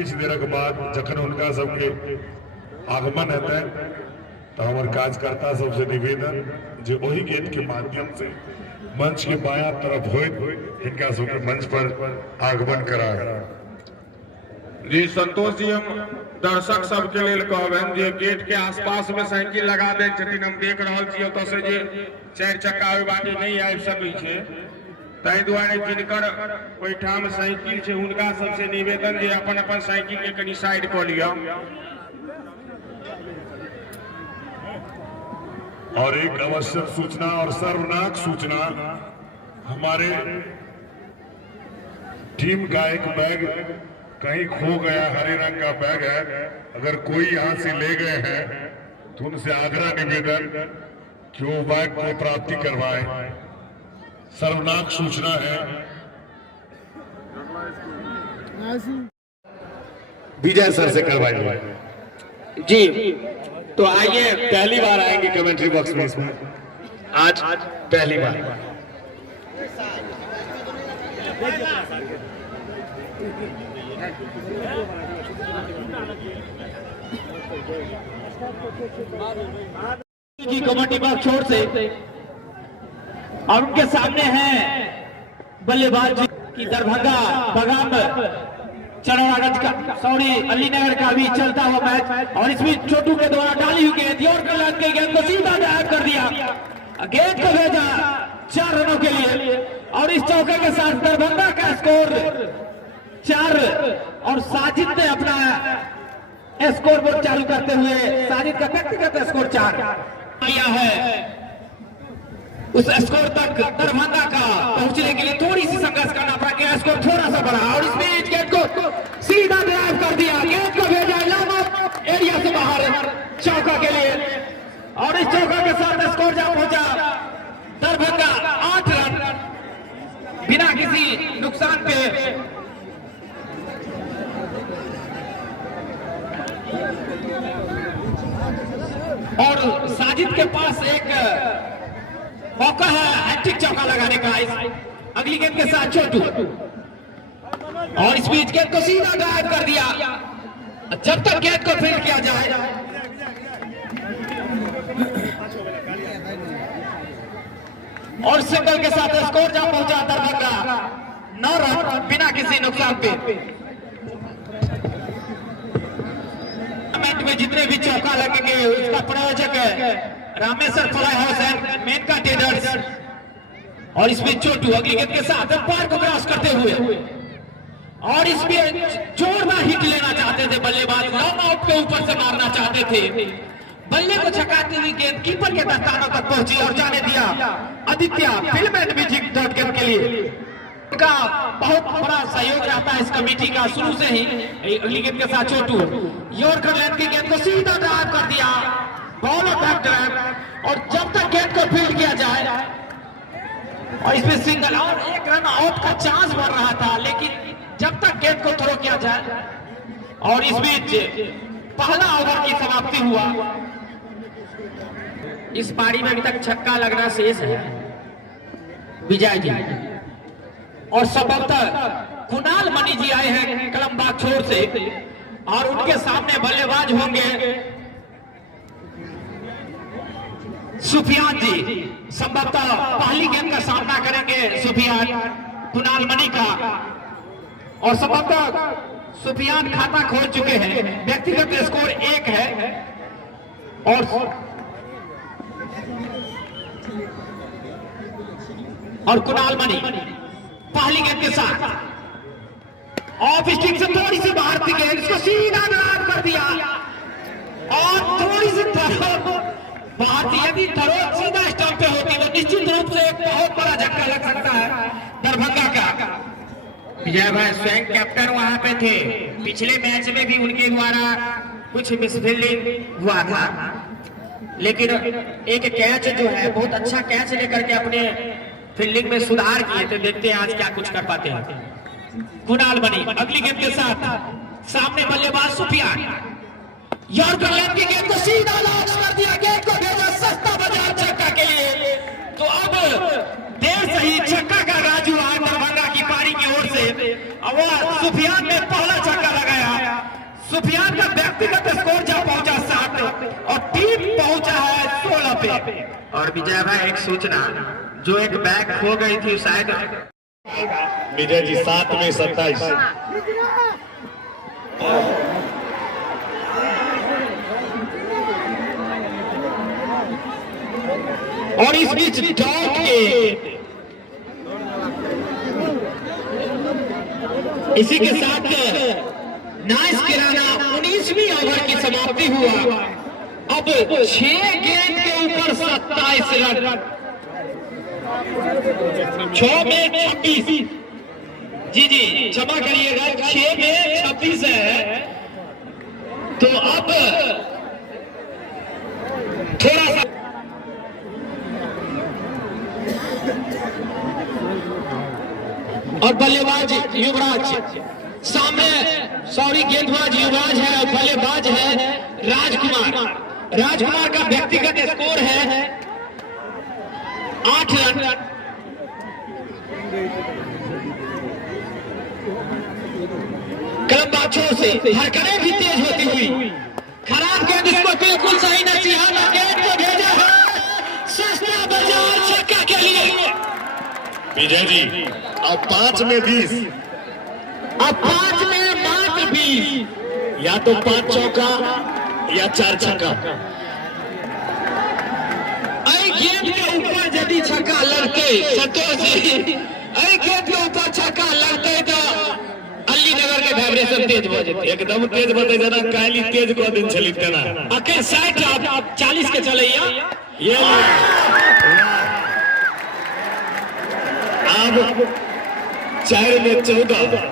किछ देरक बाद जखन उनका सबके आगमन हेतै तो हमार कार्यकर्ता सबसे निवेदन जो वही गेट के माध्यम से मंच के बाया तरफ होइत इनका सबके मंच पर आगमन कराए। जी संतोष जी, हम दर्शक सबके लेल कहबनि जे गेट के आसपास में साइकिल लगा दे छथिन। हम देख रहल छी ओतऽ से जे 4 चक्का ओहि बाटे नहीं आबि सकै छै, ताहि दुआरे जिनकर ओहिठाम साइकिल छै हुनका सबसे निवेदन जे अपन अपन साइकिल के कनी साइड कऽ लिअ। और एक आवश्यक सूचना और सर्वनाक सूचना, हमारे टीम का एक बैग कहीं खो गया, हरे रंग का बैग है। अगर कोई यहाँ से ले गए हैं तो उनसे आग्रह निवेदन कि वो बैग को प्राप्ति करवाएं। सर्वनाक सूचना है। विजय सर से करवाइए जी। तो आइए, पहली बार आएंगे कमेंट्री बॉक्स में इसमें, आज पहली बार। की कबड्डी बॉक्स छोर से और उनके सामने है बल्लेबाज की दरभंगा बगाम चरवागंज का अलीनगर का भी चलता हुआ मैच, और इसमें छोटू के द्वारा डाली हुई गेंद और के गेंद को सीधा ड्राइव कर दिया, गेंद को भेजा 4 रनों के लिए। और इस चौके के साथ दरभंगा का स्कोर 4 और साजिद ने अपना स्कोर बोर्ड चालू करते हुए साजिद का व्यक्तिगत स्कोर 4 किया है। उस स्कोर तक दरभंगा का पहुंचने के लिए थोड़ी सी संघर्ष करना पड़ा, कि स्कोर थोड़ा सा बढ़ा और इसमें इस गेंद को सीधा ड्राइव कर दिया, गेंद को भेजा इलाहाबाद एरिया से बाहर चौका के लिए। और इस चौका के साथ स्कोर जहां पहुंचा दरभंगा 8 रन बिना किसी नुकसान पे। और साजिद के पास एक मौका है हैट्रिक चौका लगाने का अगली गेंद के साथ छोटू, और इस बीच गेंद को सीधा ड्राइव कर दिया। जब तक गेंद को फील्ड किया जाए और सिंगल के साथ स्कोर जहां पहुंचा दरभंगा 9 रन बिना किसी नुकसान पे। में जितने भी चौका लगेंगे उसका प्रायोजक है Rameshwar fly house and Menaka traders. और इसमें छोटू अगली गेंद के साथ अंपायर को क्रॉस करते हुए, और इसमें जोरदार हिट लेना चाहते थे बल्लेबाज, रन आउट के ऊपर से मारना चाहते थे। बल्ले को छकाती हुई गेंद कीपर के दस्तानों तक पहुंची और जाने दिया Aditya film and music .com के लिए। का बहुत बड़ा सहयोग रहता है इस कमेटी का शुरू से ही। अगली गेंद के साथ छोटू यॉर्कर लेंथ की गेंद को सीधा ड्राइव कर दिया, बॉल बैक ड्राइव, और जब तक गेंद को फील्ड किया जाए और इसमें सिंगल और 1 रन आउट का चांस बन रहा था, लेकिन जब तक गेंद को थ्रो किया जाए। और इस बीच पहला ओवर की समाप्ति हुआ। इस पारी में अभी तक छक्का लगना शेष है विजय जी, और संभवतः कुणाल मणि जी आए हैं कलमबाग छोर से, और उनके सामने बल्लेबाज होंगे सुफियान जी। संभवतः पहली गेंद का सामना करेंगे सुफियान कुणाल मणि का, और संभवतः सुफियान खाता खोल चुके हैं, व्यक्तिगत स्कोर 1 है। और कुणाल मणि पहली गेंद के साथ ऑफ स्टिक से थोड़ी सी बाहर थी गेंद, इसको सीधा ड्राइव कर दिया, और थोड़ी सी बाहर थी। यदि थ्रो सीधा स्टंप पे होती तो निश्चित रूप से एक बहुत बड़ा झटका लग सकता है दरभंगा का। विजय भाई स्वयं कैप्टन वहां पे थे, पिछले मैच में भी उनके द्वारा कुछ मिसफील्डिंग हुआ था, लेकिन एक कैच जो है बहुत अच्छा कैच लेकर के अपने फील्डिंग में सुधार किए। तो देखते हैं आज क्या कुछ कर पाते हैं कुणाल मणि। अगली गेंद के साथ सामने बल्लेबाज सुफियान, यॉर्कर लेंथ की गेंद को सीधा लॉन्च कर दिया, गेंद को भेजा सस्ता बाजार छक्का के लिए। तो अब देर से ही छक्का का राजू आज दरभंगा की पारी की ओर से, और सुफियान ने पहला छक्का लगाया सुफियान का व्यक्तिगत स्कोर जब पहुंचा 7 और टीम पहुंचा है 16 पे। और विजय भाई एक सूचना, जो एक बैग खो गई थी शायद विजय जी 7 में 27। और इस बीच डॉट के इसी के साथ नाइस किराना 19वीं ओवर की समाप्ति हुआ। अब 6 गेंद के ऊपर 27 रन, 6 में 26। जी क्षमा करिएगा, 6 में 26 है। तो अब थोड़ा सा और बल्लेबाज युवराज सामने, सॉरी गेंदबाज युवराज है और बल्लेबाज है राजकुमार। राजकुमार का व्यक्तिगत स्कोर है 8 रन। कलमबाजों से हरकतें भी तेज होती हुई, खराब गेंद इसको बिल्कुल सही नसीहा गेंद को भेजा है सस्ता बाजार छक्का के लिए। विजय जी अब 5 में 20, अब 5 में मात्र 20, या तो 5 चौका या 4 छक्का। गेंद के ऊपर यदि छक्का लड़ते संतोष जी, गेंद के ऊपर छक्का लड़ते तो अली नगर के वाइब्रेशन तेज हो जाते, एकदम तेज बते जना काली तेज को दिन चली तना अके 60 आप 40 के चलैया। ये अब 4 में 14,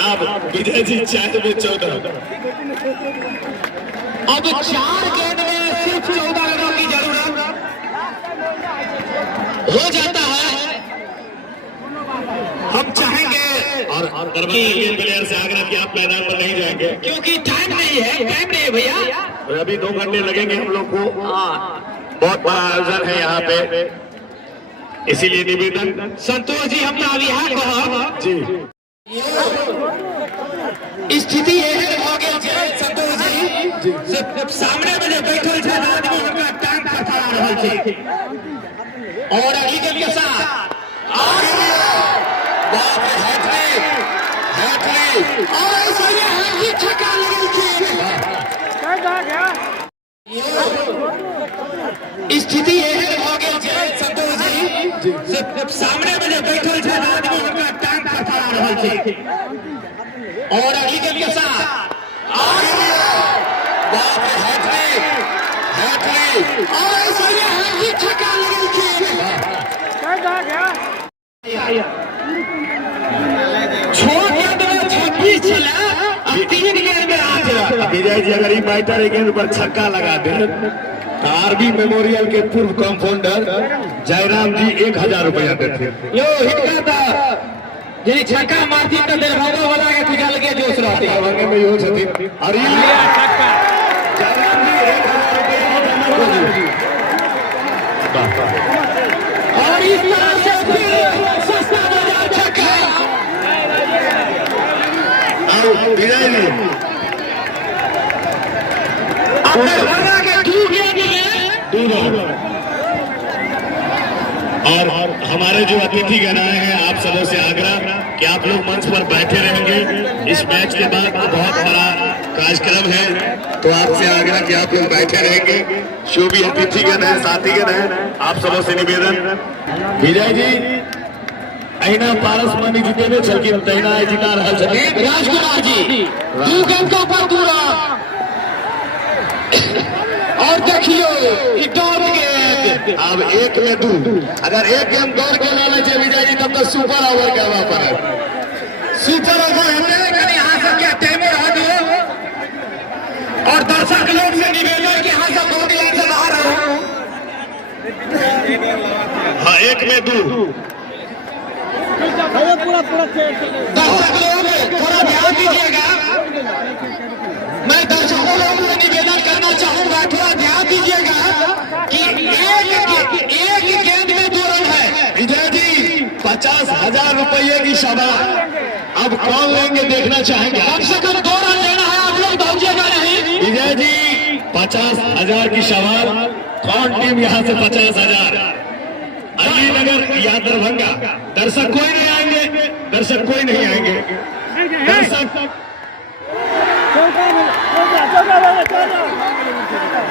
अब विजय जी 4 में 14। अब 4 गेंद में सिर्फ 14 रनों की जरूरत हो जाता है। हम चाहेंगे और प्लेयर से आग्रह कि आप मैदान पर नहीं जाएंगे क्योंकि टाइम नहीं है भैया। और अभी 2 घंटे लगेंगे हम लोग को। बहुत बड़ा आयोजन है यहाँ पे, इसीलिए निवेदन संतोष जी हम अभी यहाँ कहा जी स्थिति यह हो गई संतोष जी, सामने में जो बैठल थे आदमी उनका टांग फड़फड़ा रहल छै और अभी के साथ और सही है छक्का लगल छै। स्थिति यह हो गई संतोष जी, सामने में जो बैठल थे आदमी उनका टांग फड़फड़ा रहल छै और अभी के साथ और सही है छक्का लगल छै। छोड़ गेंद में 26 चला, अब 3 गेंद में 8 रन। विजय जी अगर ये बैटर गेंद पर छक्का लगा दे तो आरबी मेमोरियल के पूर्व कंपाउंडर जयराम जी 1000 रुपया देते। यो हिटका था यदि छक्का मारती तो दरभंगा वाला के पिघल के जोश रहती दरभंगे में यो छथिन और ये जयराम जी 1000 रुपया और इस तरह से फिर सस्ता बाजार छक्का। विजय जी अब दरभंगा के 2 गेंद में और हमारे जो अतिथि गण आए हैं आप सबों से आग्रह कि आप लोग मंच पर बैठे रहेंगे। इस मैच के बाद बहुत बड़ा कार्यक्रम है, तो आपसे आग्रह कि आप लोग बैठे रहेंगे। जो भी अतिथि गण है, साथी गण है, आप सबों से निवेदन। विजय जी अहिना पारस मानी जीते में छलकी तैना जिता रहा छथिन राजकुमार जी 2 गेंद के ऊपर 2 रन। और देखियो टॉप गेंद अब 1 में 2, अगर 1 गेंद दौड़ के लाले छे विजय जी तब तो सुपर ओवर के हवा पर सुपर ओवर है कि यहाँ से क्या टाइम रहा दो और दर्शक लोग से निवेदन कि यहाँ से 2 लाइन से बाहर रहो। हाँ 1 में 2 दर्शक लोग थोड़ा ध्यान दीजिएगा। मैं दर्शकों लोगों से निवेदन करना चाहूंगा, थोड़ा ध्यान दीजिएगा कि एक गेंद में 2 रन है। विजय जी 50,000 रुपये की सभा अब कौन लेंगे देखना चाहेंगे। कम से कम 2 रन लेना है। 50,000 की सवाल, कौन टीम यहाँ से 50,000? अलीनगर या दरभंगा? दर्शक कोई नहीं आएंगे, दर्शक कोई नहीं आएंगे, दर्शक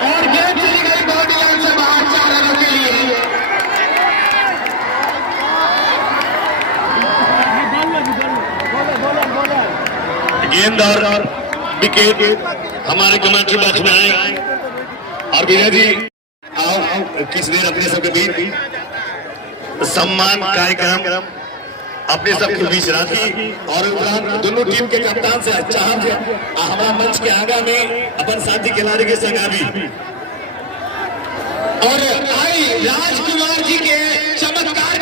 और गेंद चली गई बॉडी लाइन से बाहर 4 रनों के लिए। गेंद और विकेट हमारे कमेंट्री बॉक्स में आए और विजय जी आओ किस देर अपने सबके बीच सम्मान कार्यक्रम अपने सबके बीच राखी और उपरांत दोनों टीम के कप्तान से चाहत हमारा मंच के आगा में अपन साथी खिलाड़ी के संग आवी और आई राजकुमार जी के चमत्कार